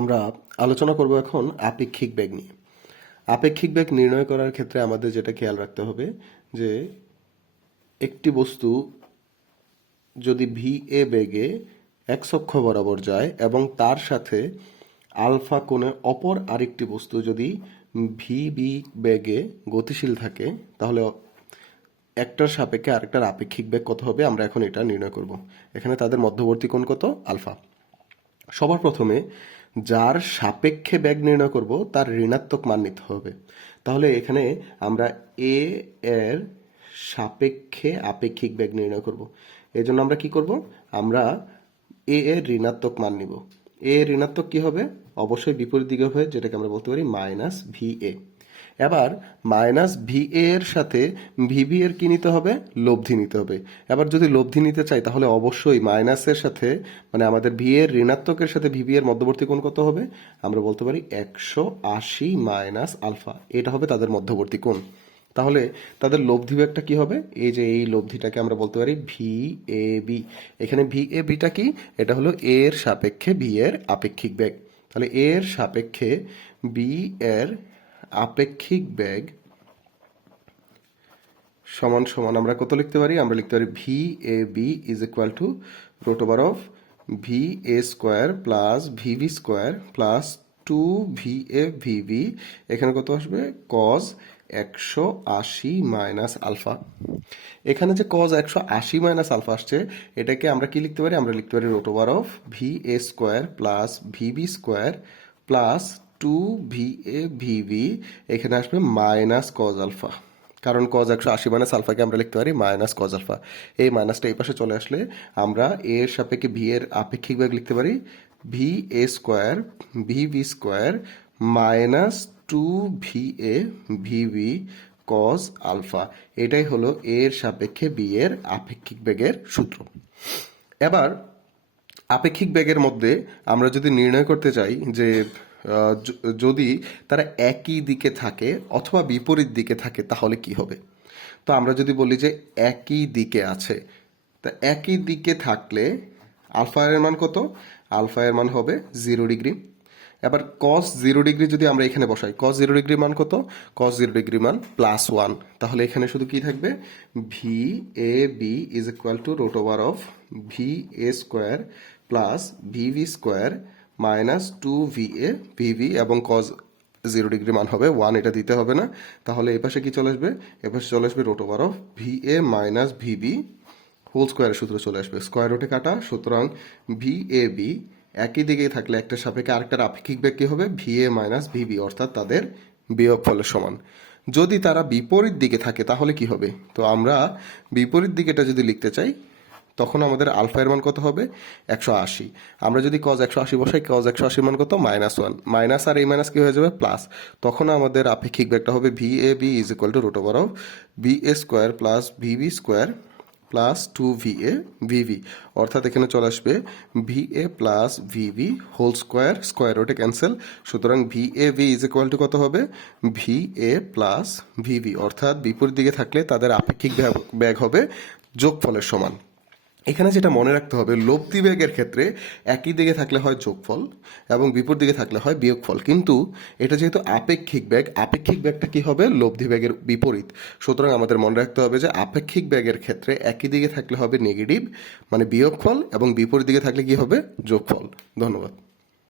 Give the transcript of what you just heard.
আমরা আলোচনা করব এখন আপেক্ষিক বেগ নিয়ে। আপেক্ষিক বেগ নির্ণয় করার ক্ষেত্রে আমাদের যেটা খেয়াল রাখতে হবে যে একটি বস্তু যদি ভি এ বেগে এক্স অক্ষ বরাবর যায় এবং তার সাথে আলফা কোণে অপর আরেকটি বস্তু যদি ভি বি বেগে গতিশীল থাকে, তাহলে একটার সাপেক্ষে আরেকটার আপেক্ষিক বেগ কত হবে আমরা এখন এটা নির্ণয় করব। এখানে তাদের মধ্যবর্তী কোণ কত? আলফা। সবার প্রথমে যার সাপেক্ষে বেগ নির্ণয় করব তার ঋণাত্মক মান নিতে হবে। তাহলে এখানে আমরা এ এর সাপেক্ষে আপেক্ষিক বেগ নির্ণয় করব। এই জন্য আমরা কি করব? আমরা এ এর ঋণাত্মক মান নিব। এ এর ঋণাত্মক কি হবে? অবশ্যই বিপরীত দিকে হবে, যেটাকে আমরা বলতে পারি মাইনাস ভি এ। এবার মাইনাস ভি এর সাথে ভিবি এর কি নিতে হবে? লব্ধি নিতে হবে। এবার যদি লব্ধি নিতে চাই তাহলে অবশ্যই মাইনাসের সাথে মানে আমাদের ভি এর ঋণাত্মকের সাথে ভিবি এর মধ্যবর্তী কোণ কত হবে? আমরা বলতে পারি 180 মাইনাস আলফা। এটা হবে তাদের মধ্যবর্তী কোণ। তাহলে তাদের লব্ধি বেগটা কি হবে? এই যে এই লব্ধিটাকে আমরা বলতে পারি ভি এ বি। এখানে ভি এ বিটা কি? এটা হলো এ এর সাপেক্ষে বি এর আপেক্ষিক বেগ। তাহলে এ এর সাপেক্ষে বি এর আপেক্ষিক বেগ সমান সমান আমরা কত লিখতে পারি? আমরা লিখতে পারি V A B is equal to root over of V A square plus V B square plus 2 VA VB। এখানে কত আসবে? Cos 180 minus alpha. এখানে যে কজ 180 মাইনাস আলফা আসছে, এটাকে আমরা কি লিখতে পারি? আমরা লিখতে পারি root over of V A square plus V B square plus 2 VA VB। এখানে আসবে মাইনাস কজ আলফা, কারণ কজ 180 মাইনাস আলফাকে আমরা লিখতে পারি মাইনাস কজ আলফা। এই মাইনাসটা এই পাশে চলে আসলে আমরা এ এর সাপেক্ষে ভি এর আপেক্ষিক বেগ লিখতে পারি V A square V B square minus 2 VA VB cos alpha. এটাই হলো এ এর সাপেক্ষে বি এর আপেক্ষিক বেগের সূত্র। এবার আপেক্ষিক বেগের মধ্যে আমরা যদি নির্ণয় করতে চাই যে যদি তারা একই দিকে থাকে অথবা বিপরীত দিকে থাকে তাহলে কি হবে, তো আমরা যদি বলি যে একই দিকে আছে, তা একই দিকে থাকলে আলফা এর মান কত? আলফা এর মান হবে 0 ডিগ্রি। এবার কস 0 ডিগ্রি যদি আমরা এখানে বসাই, কস 0 ডিগ্রি মান কত? কস 0 ডিগ্রি মান +1। তাহলে এখানে শুধু কি থাকবে? V A B is equal to root over of V A square plus V B square minus 2 VA VB এবং কজ 0 ডিগ্রি মান হবে 1, এটা দিতে হবে না। তাহলে এই পাশে কি চলে আসবে? এ পাশে চলে আসবে root over of V A minus V B whole স্কোয়ারের সূত্র চলে আসবে, স্কোয়ার রুটে কাটা। সুতরাং ভি এ বি একই দিকে থাকলে একটা সাপেক্ষে আরেকটার আপেক্ষিক বেগ কি হবে? ভি এ মাইনাস ভিবি, অর্থাৎ তাদের বিয়োগফলের সমান। যদি তারা বিপরীত দিকে থাকে তাহলে কি হবে? তো আমরা বিপরীত দিকেটা যদি লিখতে চাই তখন আমাদের আলফা এর মান কত হবে? 180। আমরা যদি কজ 180 বসাই, কজ 180 মান কত? -1। মাইনাস আর এই মাইনাস কি হয়ে যাবে? প্লাস। তখন আমাদের আপেক্ষিক বেগটা হবে V A B is equal to root over of V A square plus V B square plus 2 VA VB, অর্থাৎ এখানে চলে আসবে V A plus V B whole square, square রুটে ক্যান্সেল। সুতরাং V A V is equal to কত হবে? V A plus VB, অর্থাৎ বিপরীত দিকে থাকলে তাদের আপেক্ষিক বেগ হবে যোগফলের সমান। এখানে যেটা মনে রাখতে হবে, লব্ধি বেগের ক্ষেত্রে একই দিকে থাকলে হয় যোগফল এবং বিপরীত দিকে থাকলে হয় বিয়োগফল, কিন্তু এটা যেহেতু আপেক্ষিক বেগ, আপেক্ষিক বেগটা কি হবে? লব্ধি বেগের বিপরীত। সুতরাং আমাদের মনে রাখতে হবে যে আপেক্ষিক বেগের ক্ষেত্রে একই দিকে থাকলে হবে নেগেটিভ মানে বিয়োগফল এবং বিপরীত দিকে থাকলে কি হবে? যোগফল। ধন্যবাদ।